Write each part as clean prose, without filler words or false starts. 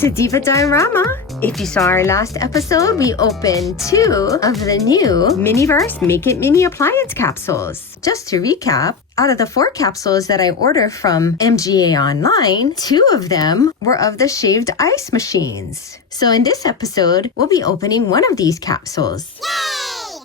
to Diva Diorama. If you saw our last episode, we opened 2 of the new Miniverse Make It Mini Appliance capsules. Just to recap, out of the 4 capsules that I ordered from MGA online, 2 of them were of the shaved ice machines. So in this episode, we'll be opening one of these capsules.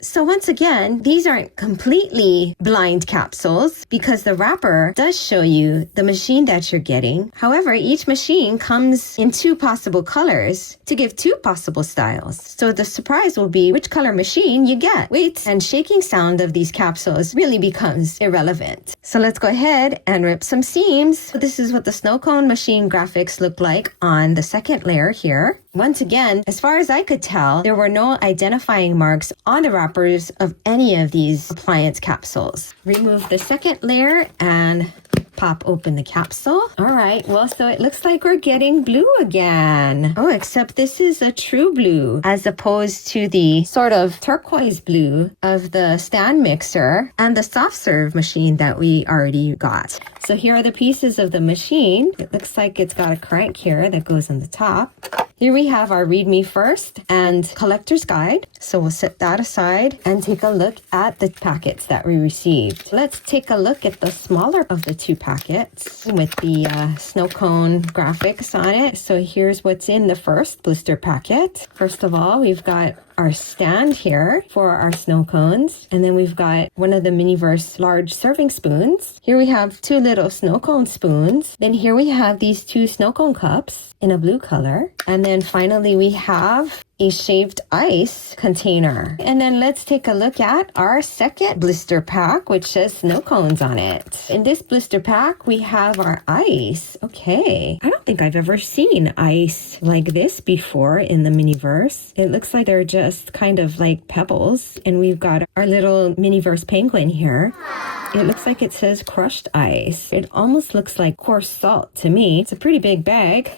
So once again, these aren't completely blind capsules because the wrapper does show you the machine that you're getting. However, each machine comes in 2 possible colors to give 2 possible styles. So the surprise will be which color machine you get. Weight and shaking sound of these capsules really becomes irrelevant. So let's go ahead and rip some seams. This is what the snow cone machine graphics look like on the second layer here. Once again, as far as I could tell, there were no identifying marks on the wrappers of any of these appliance capsules. Remove the second layer and pop open the capsule. All right, well, so it looks like we're getting blue again. Oh, except this is a true blue as opposed to the sort of turquoise blue of the stand mixer and the soft serve machine that we already got. So here are the pieces of the machine. It looks like it's got a crank here that goes on the top. Here we have our README first and collector's guide. So we'll set that aside and take a look at the packets that we received. Let's take a look at the smaller of the 2 packets with the snow cone graphics on it. So here's what's in the first blister packet. First of all, we've got our stand here for our snow cones. And then we've got one of the Miniverse large serving spoons. Here we have 2 little snow cone spoons. Then here we have these 2 snow cone cups in a blue color. And then finally we have a shaved ice container. And then let's take a look at our second blister pack, which says snow cones on it. In this blister pack, we have our ice. Okay. I don't think I've ever seen ice like this before in the Miniverse. It looks like they're just kind of like pebbles. And we've got our little Miniverse penguin here. It looks like it says crushed ice. It almost looks like coarse salt to me. It's a pretty big bag.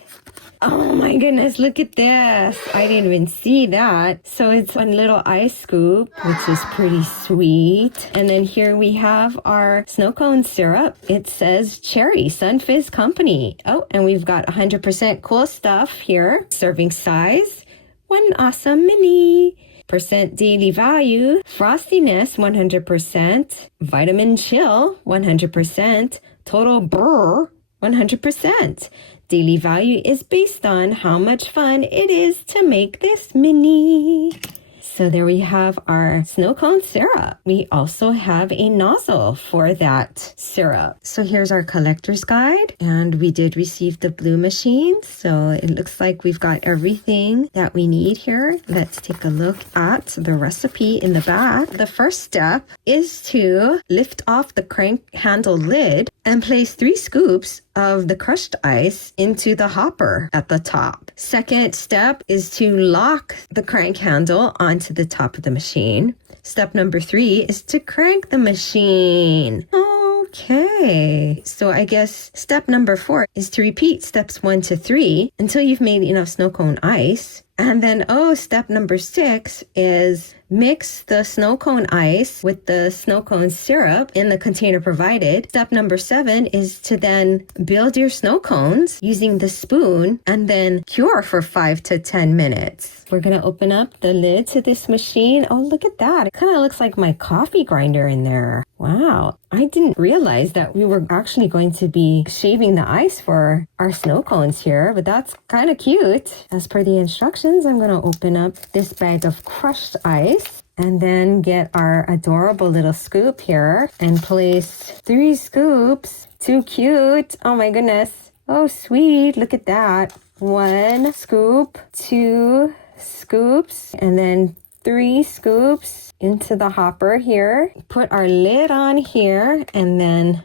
Oh my goodness, look at this. I didn't even see that. So it's one little ice scoop, which is pretty sweet. And then here we have our snow cone syrup. It says Cherry Sunfizz Company. Oh, and we've got 100% cool stuff here. Serving size, 1 awesome mini. Percent daily value, frostiness 100%, vitamin chill 100%, total brr 100%. Daily value is based on how much fun it is to make this mini. So there we have our snow cone syrup. We also have a nozzle for that syrup. So here's our collector's guide, and we did receive the blue machine. So it looks like we've got everything that we need here. Let's take a look at the recipe in the back. The first step is to lift off the crank handle lid and place 3 scoops of the crushed ice into the hopper at the top. Second step is to lock the crank handle onto the top of the machine. Step number 3 is to crank the machine. Okay, so I guess step number 4 is to repeat steps 1 to 3 until you've made enough snow cone ice. And then, step number 6 is mix the snow cone ice with the snow cone syrup in the container provided. Step number 7 is to then build your snow cones using the spoon and then cure for 5 to 10 minutes. We're going to open up the lid to this machine. Oh, look at that. It kind of looks like my coffee grinder in there. Wow. I didn't realize that we were actually going to be shaving the ice for our snow cones here, but that's kind of cute. As per the instructions, I'm going to open up this bag of crushed ice and then get our adorable little scoop here and place 3 scoops. Too cute. Oh my goodness. Oh, sweet. Look at that. 1 scoop, 2 scoops, and then 3 scoops into the hopper here. Put our lid on here and then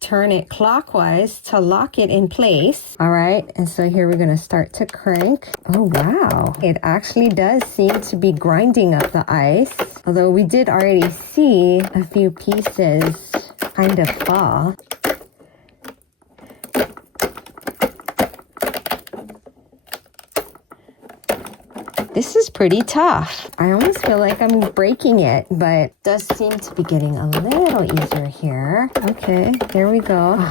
turn it clockwise to lock it in place. All right, and so here we're going to start to crank. Oh, wow. It actually does seem to be grinding up the ice, although we did already see a few pieces kind of fall. This is pretty tough. I almost feel like I'm breaking it, but it does seem to be getting a little easier here. Okay, here we go.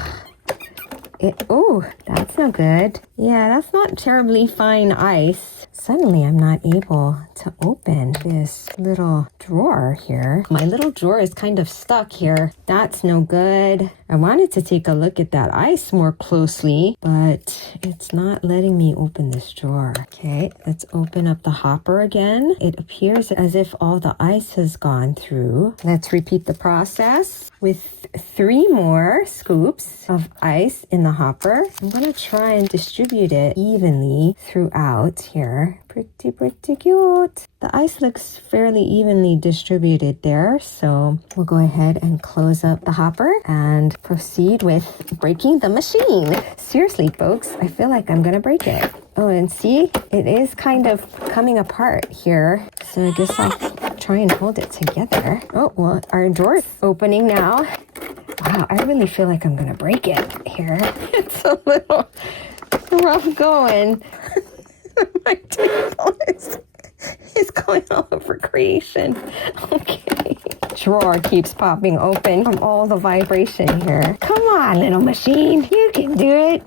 Oh, that's no good. Yeah, that's not terribly fine ice. Suddenly, I'm not able to open this little drawer here. My little drawer is kind of stuck here. That's no good. I wanted to take a look at that ice more closely, but it's not letting me open this drawer. Okay, let's open up the hopper again. It appears as if all the ice has gone through. Let's repeat the process with 3 more scoops of ice in the hopper. I'm gonna try and distribute it evenly throughout here. Pretty cute. The ice looks fairly evenly distributed there, so we'll go ahead and close up the hopper and proceed with breaking the machine. Seriously, folks, I feel like I'm gonna break it. Oh, and see, it is kind of coming apart here, so I guess I'll try and hold it together. Oh, well, our drawer is opening now. Wow, I really feel like I'm gonna break it here. It's a little rough going. My table is going all over creation. Okay. Drawer keeps popping open from all the vibration here. Come on, little machine. You can do it.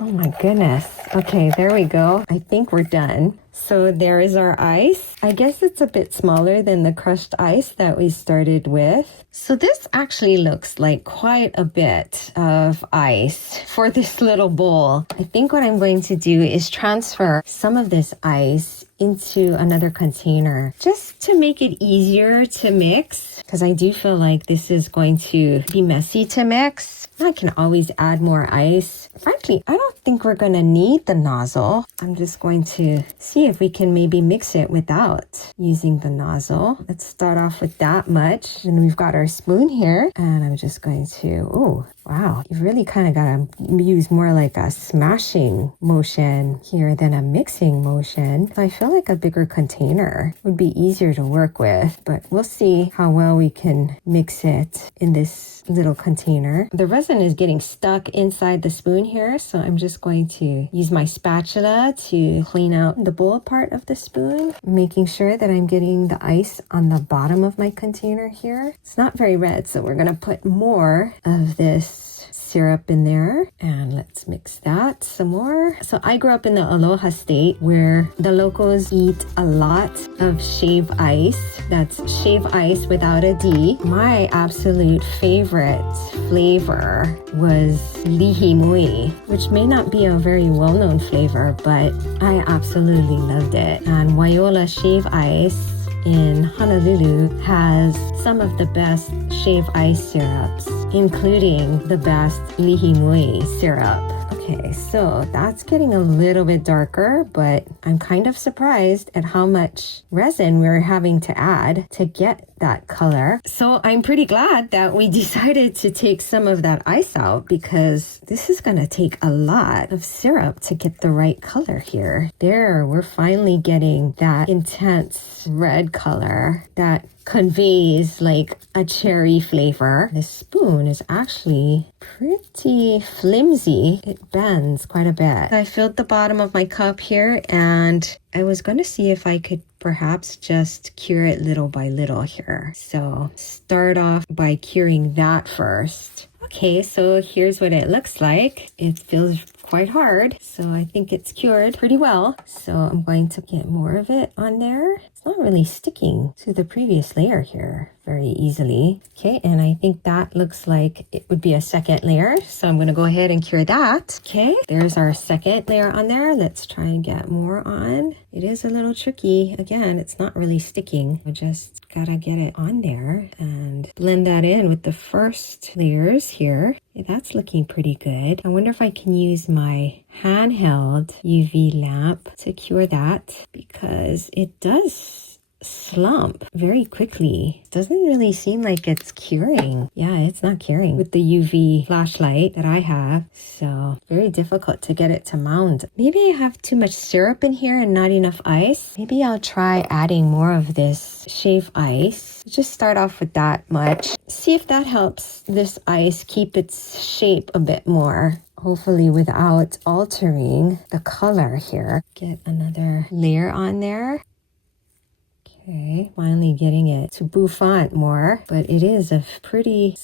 Oh my goodness. Okay, there we go. I think we're done. So there is our ice. I guess it's a bit smaller than the crushed ice that we started with. So this actually looks like quite a bit of ice for this little bowl. I think what I'm going to do is transfer some of this ice into another container just to make it easier to mix, because I do feel like this is going to be messy to mix. I can always add more ice. Frankly, I don't think we're going to need the nozzle. I'm just going to see if we can maybe mix it without using the nozzle. Let's start off with that much. And we've got our spoon here. And I'm just going to, oh, wow. You've really kind of got to use more like a smashing motion here than a mixing motion. So I feel like a bigger container would be easier to work with. But we'll see how well we can mix it in this little container. The resin is getting stuck inside the spoon here, so I'm just going to use my spatula to clean out the bowl part of the spoon, making sure that I'm getting the ice on the bottom of my container here. It's not very red, so we're going to put more of this syrup in there, and let's mix that some more. So I grew up in the Aloha state where the locals eat a lot of shave ice. That's shave ice without a D. My absolute favorite flavor was lihimui, which may not be a very well-known flavor, but I absolutely loved it. And Waiola's shave ice in Honolulu has some of the best shave ice syrups, including the best lihimui syrup. Okay, so that's getting a little bit darker, but I'm kind of surprised at how much resin we're having to add to get that color. So I'm pretty glad that we decided to take some of that ice out, because this is going to take a lot of syrup to get the right color here. There, we're finally getting that intense red color that conveys like a cherry flavor. The spoon is actually pretty flimsy. It bends quite a bit. I filled the bottom of my cup here, and I was going to see if I could perhaps just cure it little by little here. So start off by curing that first. Okay, so here's what it looks like. It feels quite hard, so I think it's cured pretty well. So I'm going to get more of it on there. It's not really sticking to the previous layer here very easily. Okay, and I think that looks like it would be a second layer. So I'm going to go ahead and cure that. Okay, there's our second layer on there. Let's try and get more on. It is a little tricky. Again, it's not really sticking. I just gotta get it on there and blend that in with the first layers here. Yeah, that's looking pretty good. I wonder if I can use my handheld UV lamp to cure that, because it does slump very quickly. Doesn't really seem like it's curing. Yeah, it's not curing with the UV flashlight that I have. So very difficult to get it to mount. Maybe I have too much syrup in here and not enough ice. Maybe I'll try adding more of this shave ice. Just start off with that much. See if that helps this ice keep its shape a bit more. Hopefully without altering the color here. Get another layer on there. Okay, finally getting it to bouffant more, but it is a pretty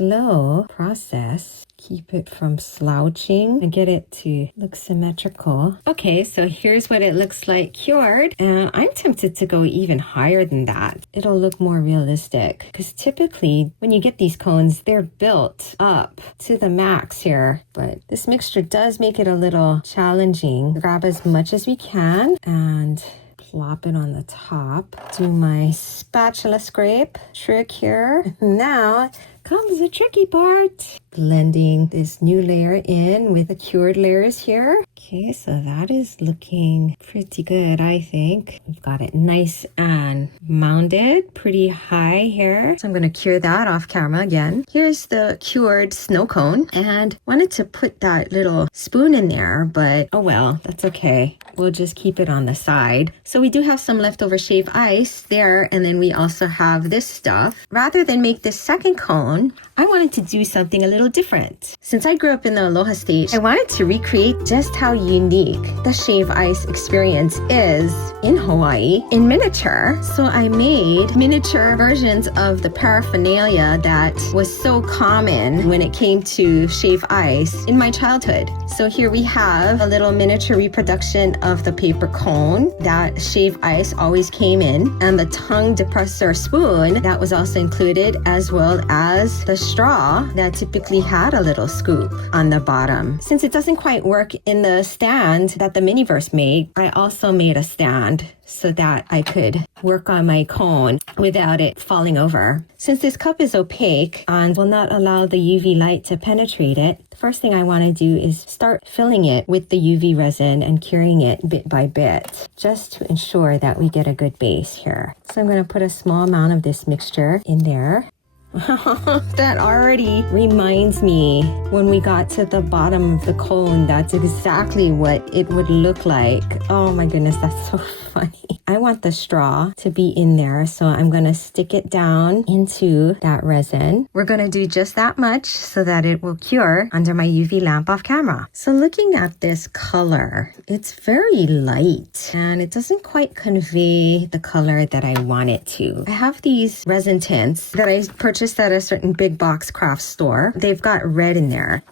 slow process. Keep it from slouching and get it to look symmetrical. Okay, so here's what it looks like cured. And I'm tempted to go even higher than that. It'll look more realistic because typically when you get these cones, they're built up to the max here. But this mixture does make it a little challenging. Grab as much as we can and plop it on the top. Do my spatula scrape trick here. Now comes the tricky part. Blending this new layer in with the cured layers here. Okay, so that is looking pretty good, I think. We've got it nice and mounded, pretty high here. So I'm going to cure that off camera again. Here's the cured snow cone, and wanted to put that little spoon in there, but oh well, that's okay. We'll just keep it on the side. So we do have some leftover shaved ice there, and then we also have this stuff. Rather than make this second cone, I wanted to do something a little different. Since I grew up in the Aloha state, I wanted to recreate just how unique the shave ice experience is in Hawaii in miniature. So I made miniature versions of the paraphernalia that was so common when it came to shave ice in my childhood. So here we have a little miniature reproduction of the paper cone that shave ice always came in, and the tongue depressor spoon that was also included, as well as the straw that typically had a little scoop on the bottom. Since it doesn't quite work in the stand that the Miniverse made, I also made a stand so that I could work on my cone without it falling over. Since this cup is opaque and will not allow the UV light to penetrate it, the first thing I want to do is start filling it with the UV resin and curing it bit by bit, just to ensure that we get a good base here. So I'm going to put a small amount of this mixture in there. That already reminds me when we got to the bottom of the cone, that's exactly what it would look like. Oh my goodness, that's so funny. I want the straw to be in there, so I'm going to stick it down into that resin. We're going to do just that much so that it will cure under my UV lamp off camera. So looking at this color, it's very light and it doesn't quite convey the color that I want it to. I have these resin tints that I purchased at a certain big box craft store. They've got red in there.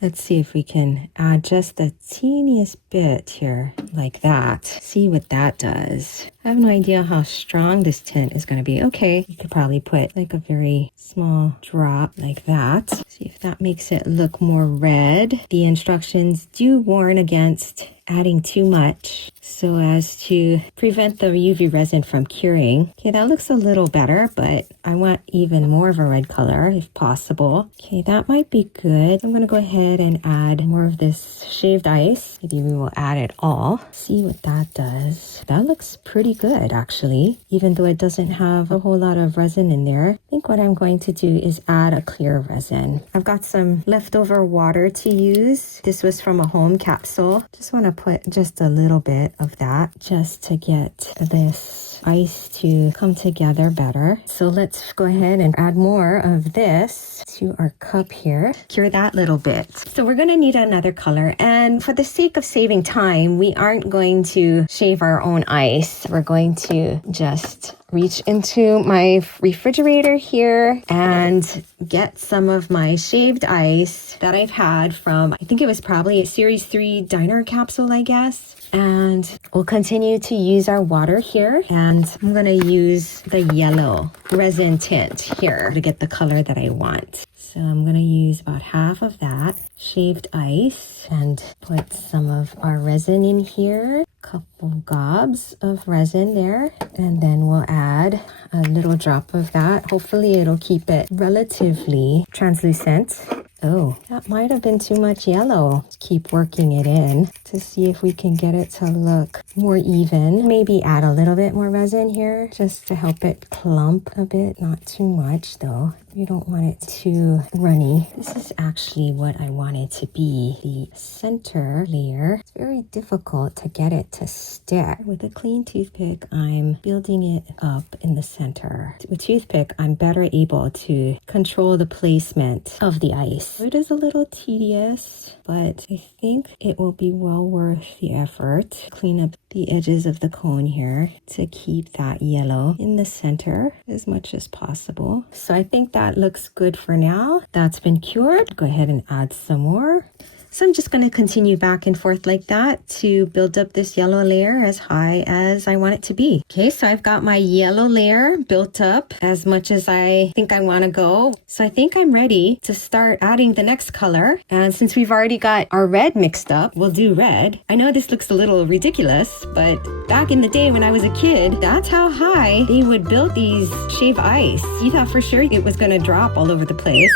Let's see if we can add just the teeniest bit here, like that. See what that does. I have no idea how strong this tint is going to be. Okay, you could probably put like a very small drop like that. See if that makes it look more red. The instructions do warn against adding too much so as to prevent the UV resin from curing. Okay, that looks a little better, but I want even more of a red color if possible. Okay, that might be good. I'm going to go ahead and add more of this shaved ice. Maybe we will add it all. See what that does. That looks pretty good actually, even though it doesn't have a whole lot of resin in there. I think what I'm going to do is add a clear resin. I've got some leftover water to use. This was from a home capsule. Just want to put just a little bit of that just to get this ice to come together better. So let's go ahead and add more of this to our cup here. Cure that little bit. So we're going to need another color, and for the sake of saving time, we aren't going to shave our own ice. We're going to just reach into my refrigerator here and get some of my shaved ice that I've had from, I think it was probably a Series 3 diner capsule, I guess. And we'll continue to use our water here, and I'm going to use the yellow resin tint here to get the color that I want. So I'm going to use about half of that shaved ice and put some of our resin in here. Couple gobs of resin there, and then we'll add a little drop of that. Hopefully it'll keep it relatively translucent. Oh, that might have been too much yellow. Keep working it in to see if we can get it to look more even. Maybe add a little bit more resin here just to help it clump a bit. Not too much though. You don't want it too runny. This is actually what I want it to be, the center layer. It's very difficult to get it to stick. With a clean toothpick, I'm building it up in the center. With toothpick, I'm better able to control the placement of the ice. It is a little tedious, but I think it will be well worth the effort. Clean up the edges of the cone here to keep that yellow in the center as much as possible. So I think that looks good for now. That's been cured. Go ahead and add some more. So I'm just going to continue back and forth like that to build up this yellow layer as high as I want it to be. Okay, so I've got my yellow layer built up as much as I think I want to go. So I think I'm ready to start adding the next color. And since we've already got our red mixed up, we'll do red. I know this looks a little ridiculous, but back in the day when I was a kid, that's how high they would build these shave ice. You thought for sure it was going to drop all over the place.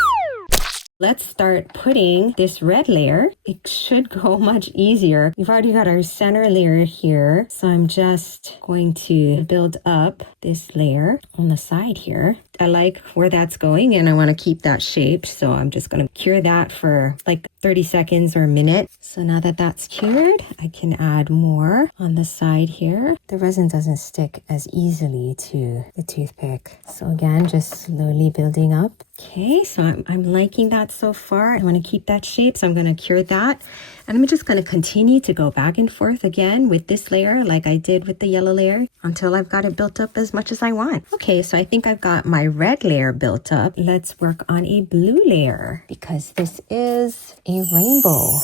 Let's start putting this red layer. It should go much easier. We've already got our center layer here. So I'm just going to build up this layer on the side here. I like where that's going and I want to keep that shape. So I'm just going to cure that for like 30 seconds or a minute. So now that that's cured, I can add more on the side here. The resin doesn't stick as easily to the toothpick. So again, just slowly building up. Okay, so I'm liking that so far. I want to keep that shape, so I'm going to cure that. And I'm just going to continue to go back and forth again with this layer like I did with the yellow layer until I've got it built up as much as I want. Okay, so I think I've got my red layer built up. Let's work on a blue layer because this is a rainbow.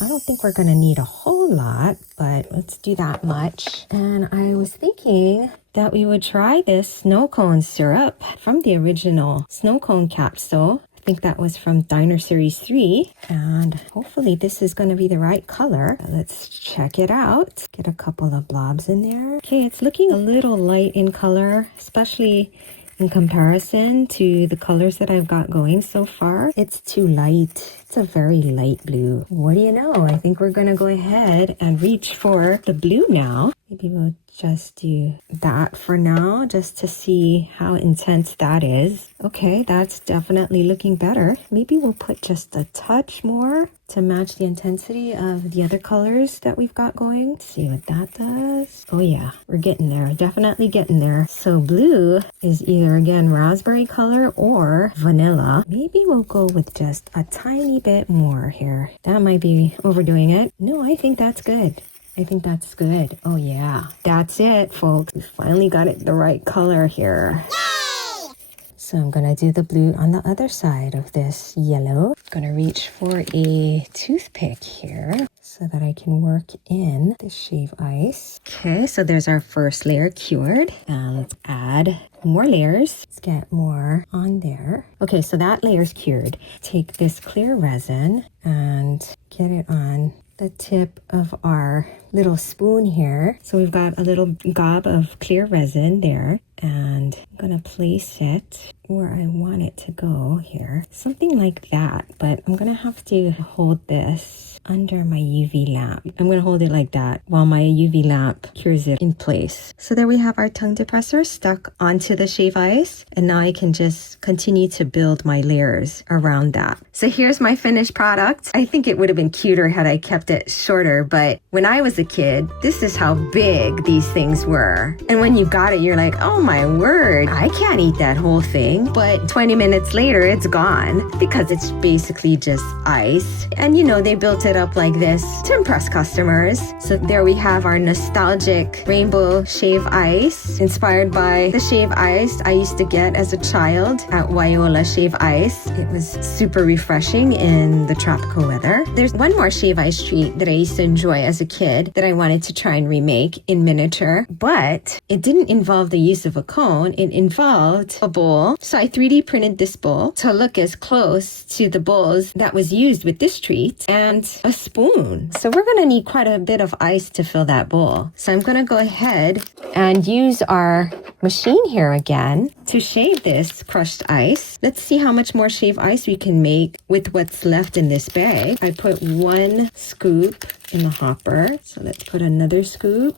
I don't think we're going to need a whole lot, but let's do that much. And I was thinking that we would try this snow cone syrup from the original snow cone capsule. I think that was from Diner Series 3. And hopefully this is going to be the right color. Let's check it out. Get a couple of blobs in there. Okay, it's looking a little light in color, especially in comparison to the colors that I've got going so far. It's too light. It's a very light blue. What do you know? I think we're going to go ahead and reach for the blue now. Maybe we'll just do that for now just to see how intense that is. Okay, that's definitely looking better. Maybe we'll put just a touch more to match the intensity of the other colors that we've got going. Let's see what that does. Oh yeah, we're getting there. Definitely getting there. So blue is either again raspberry color or vanilla. Maybe we'll go with just a tiny bit more here. That might be overdoing it. No, I think that's good. I think that's good. Oh yeah, that's it, folks. We finally got it the right color here. Yay! So I'm gonna do the blue on the other side of this yellow. I'm gonna reach for a toothpick here so that I can work in the shave ice. Okay, so there's our first layer cured. Now let's add more layers. Let's get more on there. Okay, so that layer's cured. Take this clear resin and get it on the tip of our little spoon here. So we've got a little gob of clear resin there, and I'm gonna place it where I want it to go here. Something like that, but I'm gonna have to hold this under my UV lamp. I'm gonna hold it like that while my UV lamp cures it in place. So there we have our tongue depressor stuck onto the shave ice, and now I can just continue to build my layers around that. So here's my finished product. I think it would have been cuter had I kept it shorter, but when I was a kid, this is how big these things were. And when you got it, you're like, oh my word, I can't eat that whole thing. But 20 minutes later, it's gone because it's basically just ice. And you know, they built it up like this to impress customers. So there we have our nostalgic rainbow shave ice, inspired by the shave ice I used to get as a child at Waiola's Shave Ice. It was super refreshing in the tropical weather. There's one more shave ice treat that I used to enjoy as a kid that I wanted to try and remake in miniature, but it didn't involve the use of a cone. It involved a bowl. So I 3D printed this bowl to look as close to the bowls that was used with this treat, and a spoon. So we're going to need quite a bit of ice to fill that bowl. So I'm going to go ahead and use our machine here again to shave this crushed ice. Let's see how much more shave ice we can make with what's left in this bag. I put 1 scoop in the hopper. So let's put another scoop,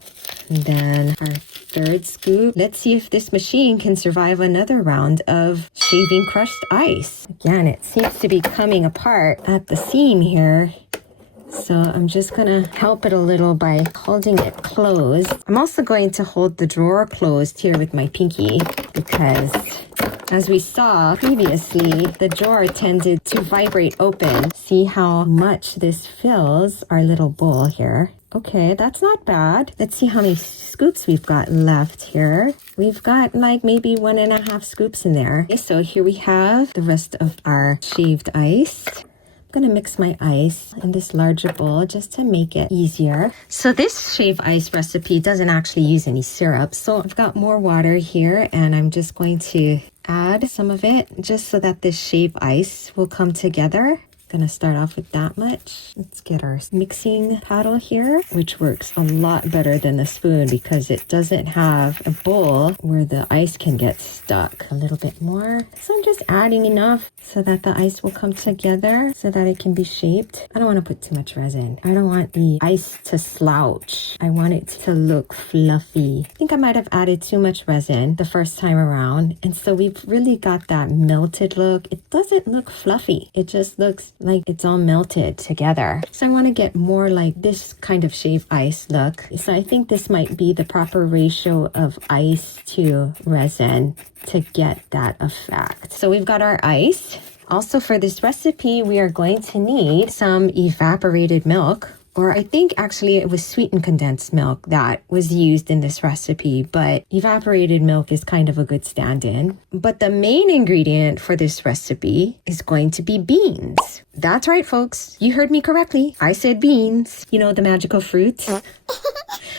and then our 3rd scoop. Let's see if this machine can survive another round of shaving crushed ice. Again, it seems to be coming apart at the seam here. So I'm just gonna help it a little by holding it closed. I'm also going to hold the drawer closed here with my pinky because, as we saw previously, the drawer tended to vibrate open. See how much this fills our little bowl here. Okay, that's not bad. Let's see how many scoops we've got left here. We've got like maybe 1.5 scoops in there. Okay, so here we have the rest of our shaved ice. I'm gonna mix my ice in this larger bowl just to make it easier. So this shaved ice recipe doesn't actually use any syrup. So I've got more water here and I'm just going to add some of it just so that this shaved ice will come together. Gonna start off with that much. Let's get our mixing paddle here, which works a lot better than the spoon because it doesn't have a bowl where the ice can get stuck. A little bit more. So I'm just adding enough so that the ice will come together so that it can be shaped. I don't want to put too much resin. I don't want the ice to slouch. I want it to look fluffy. I think I might have added too much resin the first time around. And so we've really got that melted look. It doesn't look fluffy. It just looks like it's all melted together. So I want to get more like this kind of shaved ice look. So I think this might be the proper ratio of ice to resin to get that effect. So we've got our ice. Also for this recipe, we are going to need some evaporated milk. Or I think actually it was sweetened condensed milk that was used in this recipe, but evaporated milk is kind of a good stand-in. But the main ingredient for this recipe is going to be beans. That's right, folks. You heard me correctly. I said beans. You know, the magical fruit.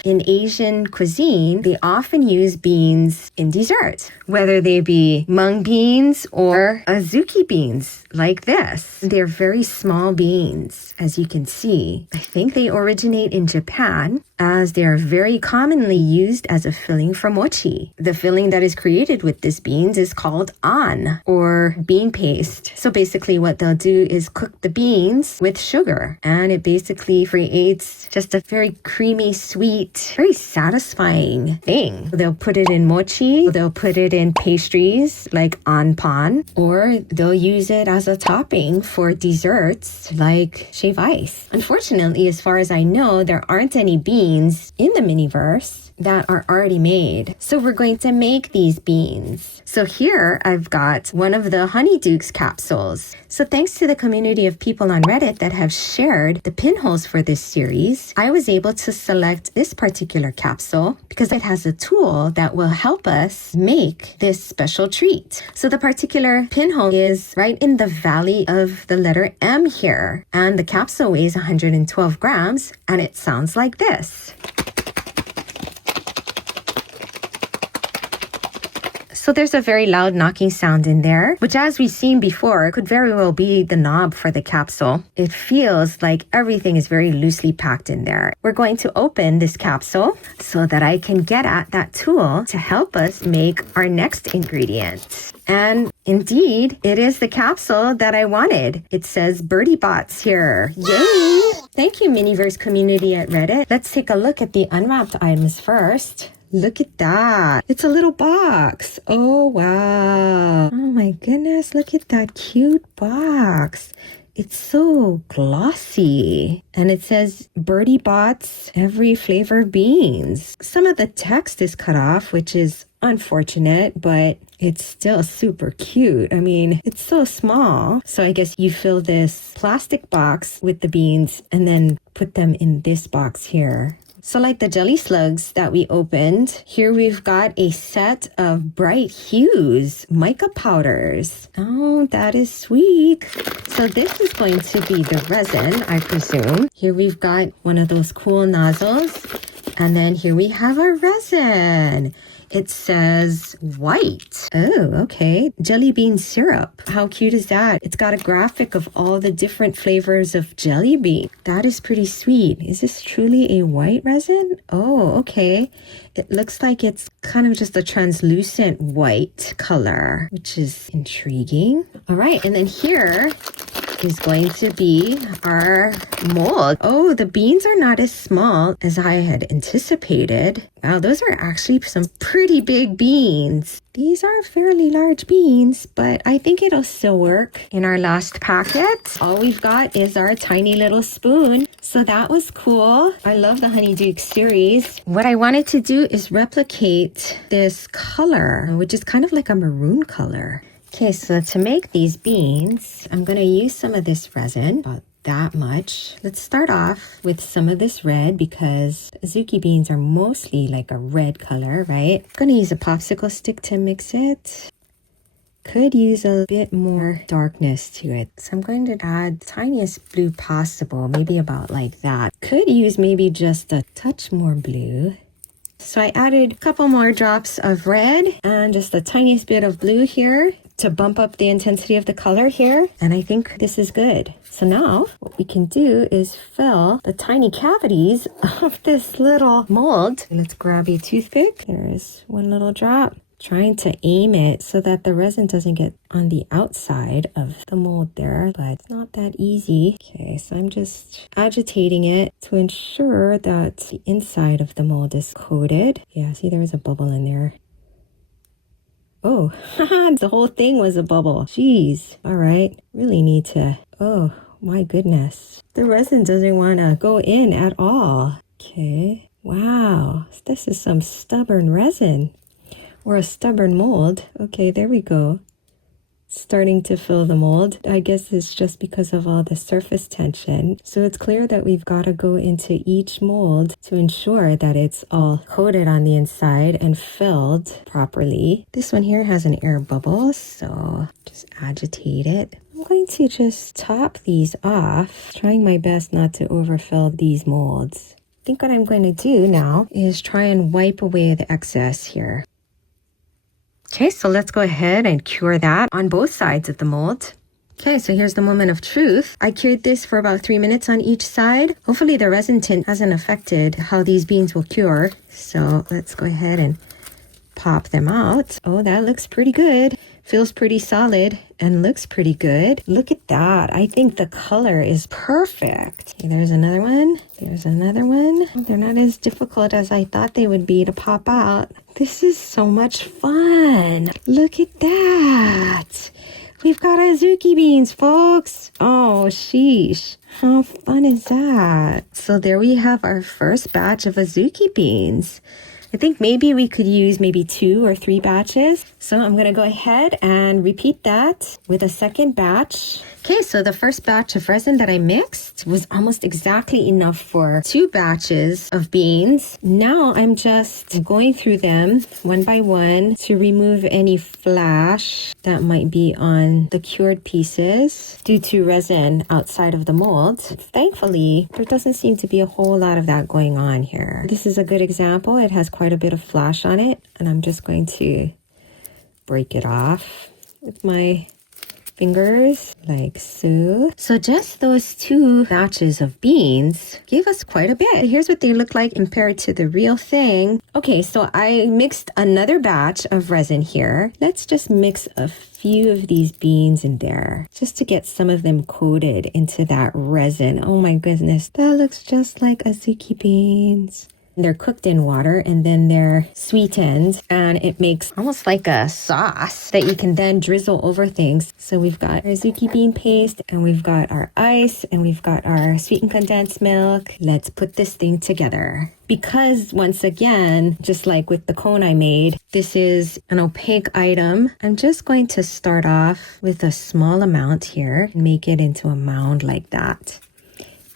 In Asian cuisine, they often use beans in desserts, whether they be mung beans or adzuki beans like this. They're very small beans, as you can see. I think they originate in Japan, as they are very commonly used as a filling for mochi. The filling that is created with these beans is called an, or bean paste. So basically what they'll do is cook the beans with sugar, and it basically creates just a very creamy, sweet, very satisfying thing. They'll put it in mochi, they'll put it in pastries like anpan, or they'll use it as a topping for desserts like shaved ice. Unfortunately, as far as I know, there aren't any beans in the Miniverse that are already made. So we're going to make these beans. So here I've got one of the Honeydukes capsules. So thanks to the community of people on Reddit that have shared the pinholes for this series, I was able to select this particular capsule because it has a tool that will help us make this special treat. So the particular pinhole is right in the valley of the letter M here, and the capsule weighs 112 grams, and it sounds like this. So there's a very loud knocking sound in there, which as we've seen before, could very well be the knob for the capsule. It feels like everything is very loosely packed in there. We're going to open this capsule so that I can get at that tool to help us make our next ingredient. And indeed, it is the capsule that I wanted. It says Birdie Bots here. Yay! Thank you, Miniverse community at Reddit. Let's take a look at the unwrapped items first. Look at that. It's a little box. Oh, wow. Oh my goodness. Look at that cute box. It's so glossy. And it says Birdie Bots, every flavor beans. Some of the text is cut off, which is unfortunate, but it's still super cute. I mean, it's so small. So I guess you fill this plastic box with the beans and then put them in this box here. So like the jelly slugs that we opened, here we've got a set of bright hues, mica powders. Oh, that is sweet. So this is going to be the resin, I presume. Here we've got one of those cool nozzles. And then here we have our resin. It says white. Oh, okay. Jelly bean syrup. How cute is that? It's got a graphic of all the different flavors of jelly bean. That is pretty sweet. Is this truly a white resin? Oh, okay. It looks like it's kind of just a translucent white color, which is intriguing. All right, and then here is going to be our mold. Oh, the beans are not as small as I had anticipated. Wow, those are actually some pretty big beans. These are fairly large beans, but I think it'll still work. In our last packet, all we've got is our tiny little spoon. So that was cool. I love the Honeydukes series. What I wanted to do is replicate this color, which is kind of like a maroon color. Okay, so to make these beans, I'm going to use some of this resin, about that much. Let's start off with some of this red because adzuki beans are mostly like a red color, right? I'm gonna use a popsicle stick to mix it. Could use a bit more darkness to it. So I'm going to add tiniest blue possible, maybe about like that. Could use maybe just a touch more blue. So I added a couple more drops of red and just the tiniest bit of blue here to bump up the intensity of the color here. And I think this is good. So now what we can do is fill the tiny cavities of this little mold. Let's grab a toothpick. There's one little drop. Trying to aim it so that the resin doesn't get on the outside of the mold there, but it's not that easy. Okay, so I'm just agitating it to ensure that the inside of the mold is coated. Yeah, see there was a bubble in there. Oh, the whole thing was a bubble. Jeez. All right, really need to, oh my goodness. The resin doesn't want to go in at all. Okay, wow, this is some stubborn resin. Or a stubborn mold. Okay, there we go. Starting to fill the mold. I guess it's just because of all the surface tension. So it's clear that we've got to go into each mold to ensure that it's all coated on the inside and filled properly. This one here has an air bubble, so just agitate it. I'm going to just top these off, trying my best not to overfill these molds. I think what I'm going to do now is try and wipe away the excess here. Okay, so let's go ahead and cure that on both sides of the mold. Okay, so here's the moment of truth. I cured this for about 3 minutes on each side. Hopefully the resin tint hasn't affected how these beans will cure. So let's go ahead and pop them out. Oh, that looks pretty good. Feels pretty solid and looks pretty good. Look at that. I think the color is perfect. Okay, there's another one. There's another one. They're not as difficult as I thought they would be to pop out. This is so much fun. Look at that. We've got adzuki beans, folks. Oh, sheesh. How fun is that? So there we have our first batch of adzuki beans. I think maybe we could use maybe 2 or 3 batches. So I'm going to go ahead and repeat that with a second batch. Okay, so the first batch of resin that I mixed was almost exactly enough for 2 batches of beans. Now I'm just going through them one by one to remove any flash that might be on the cured pieces due to resin outside of the mold. Thankfully, there doesn't seem to be a whole lot of that going on here. This is a good example. It has quite a bit of flash on it, and I'm just going to break it off with my fingers like so. So just those 2 batches of beans gave us quite a bit. Here's what they look like compared to the real thing. Okay, so I mixed another batch of resin here. Let's just mix a few of these beans in there just to get some of them coated into that resin. Oh my goodness, that looks just like adzuki beans. They're cooked in water and then they're sweetened, and it makes almost like a sauce that you can then drizzle over things. So we've got our adzuki bean paste, and we've got our ice, and we've got our sweetened condensed milk. Let's put this thing together. Because once again, just like with the cone I made, this is an opaque item. I'm just going to start off with a small amount here and make it into a mound like that.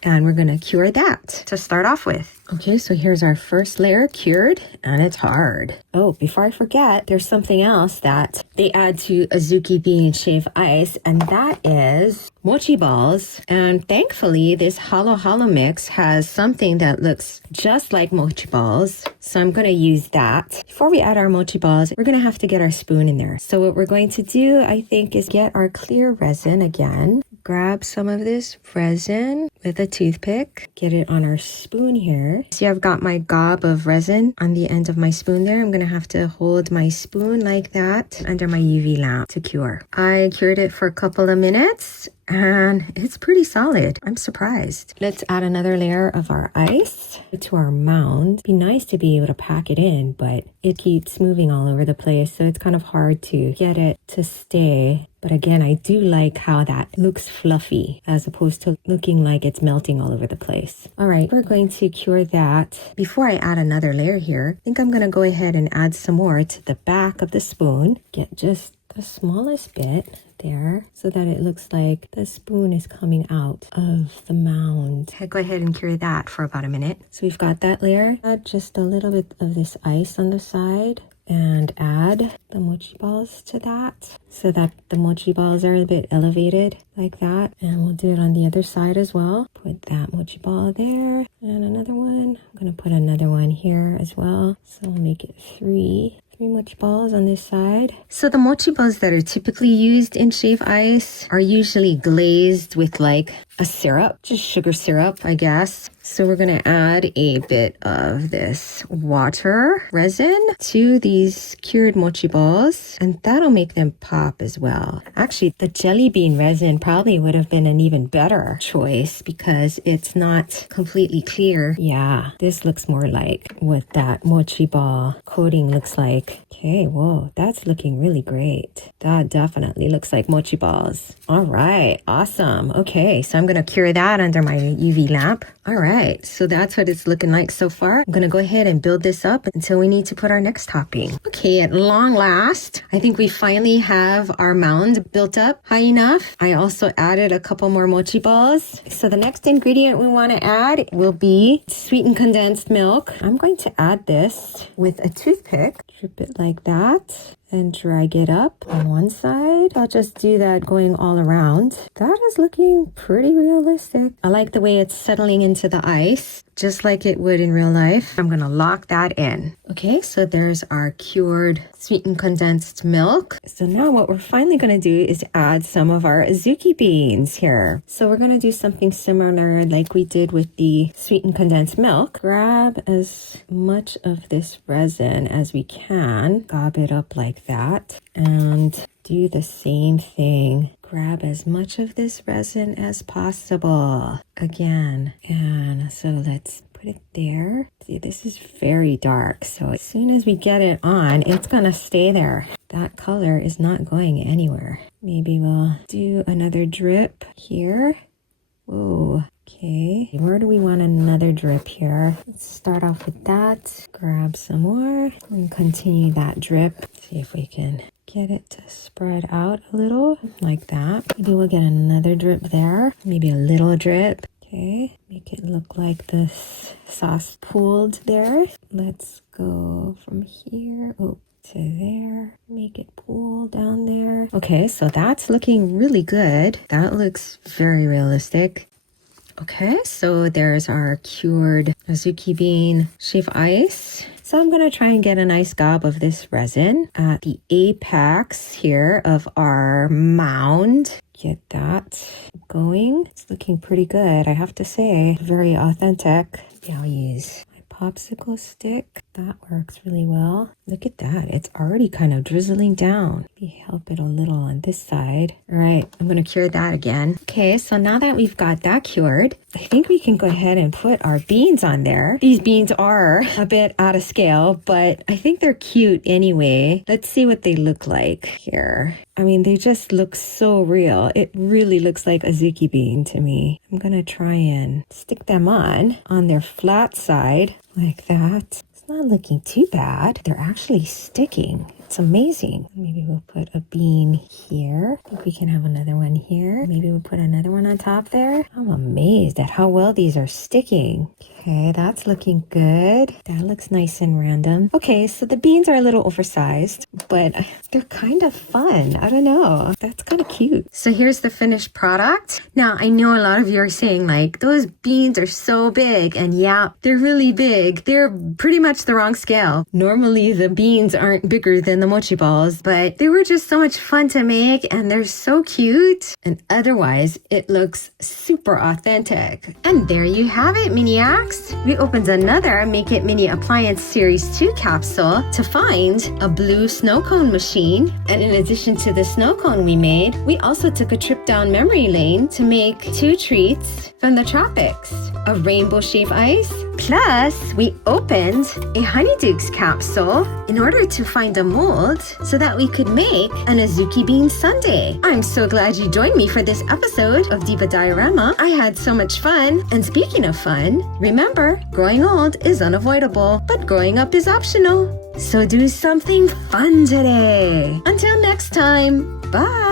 And we're going to cure that to start off with. Okay, so here's our first layer cured, and it's hard. Oh, before I forget, there's something else that they add to adzuki bean shaved ice, and that is mochi balls. And thankfully, this halo mix has something that looks just like mochi balls. So I'm going to use that. Before we add our mochi balls, we're going to have to get our spoon in there. So what we're going to do, I think, is get our clear resin again. Grab some of this resin with a toothpick. Get it on our spoon here. See, I've got my gob of resin on the end of my spoon there. I'm going to have to hold my spoon like that under my UV lamp to cure. I cured it for a couple of minutes, and it's pretty solid. I'm surprised. Let's add another layer of our ice to our mound. It'd be nice to be able to pack it in, but it keeps moving all over the place, so it's kind of hard to get it to stay. But again, I do like how that looks fluffy as opposed to looking like it's melting all over the place. All right, we're going to cure that. Before I add another layer here, I think I'm going to go ahead and add some more to the back of the spoon. Get just the smallest bit there so that it looks like the spoon is coming out of the mound. Go ahead and cure that for about a minute. So we've got that layer. Add just a little bit of this ice on the side and add the mochi balls to that so that the mochi balls are a bit elevated like that. And we'll do it on the other side as well. Put that mochi ball there and another one. I'm going to put another one here as well. So we'll make it three mochi balls on this side. So the mochi balls that are typically used in shave ice are usually glazed with like a syrup, just sugar syrup, I guess. So we're going to add a bit of this water resin to these cured mochi balls, and that'll make them pop as well. Actually, the jelly bean resin probably would have been an even better choice because it's not completely clear. Yeah, this looks more like what that mochi ball coating looks like. Okay, whoa, that's looking really great. That definitely looks like mochi balls. All right, awesome. Okay, so I'm going to cure that under my UV lamp. All right, so that's what it's looking like so far. I'm going to go ahead and build this up until we need to put our next topping. Okay, at long last, I think we finally have our mound built up high enough. I also added a couple more mochi balls. So the next ingredient we want to add will be sweetened condensed milk. I'm going to add this with a toothpick. Drip it like that and drag it up on one side. I'll just do that going all around. That is looking pretty realistic. I like the way it's settling into the ice, just like it would in real life. I'm gonna lock that in. Okay, so there's our cured sweetened condensed milk. So now what we're finally gonna do is add some of our adzuki beans here. So we're gonna do something similar like we did with the sweetened condensed milk. Grab as much of this resin as we can, gob it up like that, and do the same thing. Grab as much of this resin as possible again. And so let's put it there. See, this is very dark, so as soon as we get it on, it's gonna stay there. That color is not going anywhere. Maybe we'll do another drip here. Whoa. Okay, where do we want another drip here? Let's start off with that. Grab some more and continue that drip. See if we can get it to spread out a little like that. Maybe we'll get another drip there. Maybe a little drip. Okay, make it look like this sauce pooled there. Let's go from here to there. Make it pool down there. Okay, so that's looking really good. That looks very realistic. Okay, so there's our cured adzuki bean shave ice. So I'm going to try and get a nice gob of this resin at the apex here of our mound. Get that going. It's looking pretty good, I have to say. Very authentic. Yeah, I'll use my popsicle stick. That works really well. Look at that. It's already kind of drizzling down. Maybe help it a little on this side. All right, I'm going to cure that again. Okay, so now that we've got that cured, I think we can go ahead and put our beans on there. These beans are a bit out of scale, but I think they're cute anyway. Let's see what they look like here. I mean, they just look so real. It really looks like adzuki bean to me. I'm going to try and stick them on their flat side like that. It's not looking too bad. They're actually sticking. It's amazing. Maybe we'll put a bean here. I think we can have another one here. Maybe we'll put another one on top there. I'm amazed at how well these are sticking. Okay, that's looking good. That looks nice and random. Okay, so the beans are a little oversized, but they're kind of fun. I don't know. That's kind of cute. So here's the finished product. Now, I know a lot of you are saying like, those beans are so big. And yeah, they're really big. They're pretty much the wrong scale. Normally, the beans aren't bigger than the mochi balls, but they were just so much fun to make and they're so cute. And otherwise, it looks super authentic. And there you have it, Miniacs. We opened another Make It Mini Appliance Series 2 capsule to find a blue snow cone machine. And in addition to the snow cone we made, we also took a trip down memory lane to make 2 treats from the tropics. A rainbow shave ice Plus, we opened a Honeydukes capsule in order to find a mold so that we could make an adzuki bean sundae. I'm so glad you joined me for this episode of Diva Diorama. I had so much fun. And speaking of fun, remember, growing old is unavoidable, but growing up is optional. So do something fun today. Until next time, bye.